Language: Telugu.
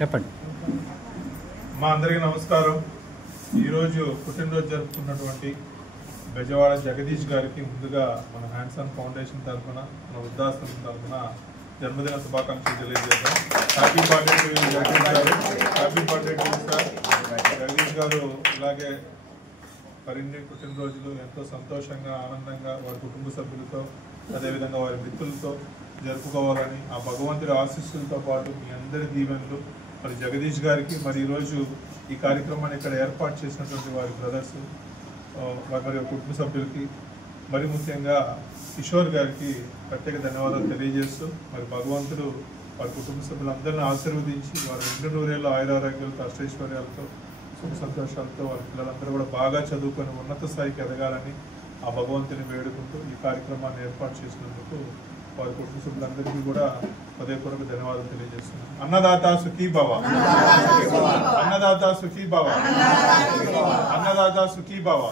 చెప్పండి. మా అందరికీ నమస్కారం. ఈరోజు పుట్టినరోజు జరుపుకున్నటువంటి బెజవాడ జగదీష్ గారికి ముందుగా మన హ్యాండ్సన్ ఫౌండేషన్ తరఫున, మన వృద్ధాశ్రమం తరఫున జన్మదిన శుభాకాంక్షలు తెలియజేద్దాం. హ్యాపీ బర్త్డే టు జగదీష్ గారు. Happy birthday to sir. Jagadish గారు ఇలాగే మరిన్ని పుట్టినరోజులు ఎంతో సంతోషంగా, ఆనందంగా వారి కుటుంబ సభ్యులతో, అదేవిధంగా వారి మిత్రులతో జరుపుకోవాలని ఆ భగవంతుడి ఆశీస్సులతో పాటు మీ అందరి దీవెనలు మరి జగదీష్ గారికి, మరి ఈరోజు ఈ కార్యక్రమాన్ని ఇక్కడ ఏర్పాటు చేసినటువంటి వారి బ్రదర్స్, మరి కుటుంబ సభ్యులకి, మరి ముఖ్యంగా కిషోర్ గారికి ప్రత్యేక ధన్యవాదాలు తెలియజేస్తూ, మరి భగవంతుడు వారి కుటుంబ సభ్యులందరినీ ఆశీర్వదించి వారి 2 నూరేళ్ళ ఆయురారోగ్యాలతో, అష్టైశ్వర్యాలతో, సుఖ సంతోషాలతో వారి పిల్లలందరూ కూడా బాగా చదువుకొని ఉన్నత స్థాయికి ఎదగాలని ఆ భగవంతుని వేడుకుంటూ ఈ కార్యక్రమాన్ని ఏర్పాటు చేసినందుకు వారి కుటుంబ సభ్యులందరికీ కూడా హృదయపూర్వక ధన్యవాదాలు తెలియజేస్తున్నాను. అన్నదాత సుఖీ భవ, అన్నదాత సుఖీ భవ, అన్నదాత సుఖీ భవ.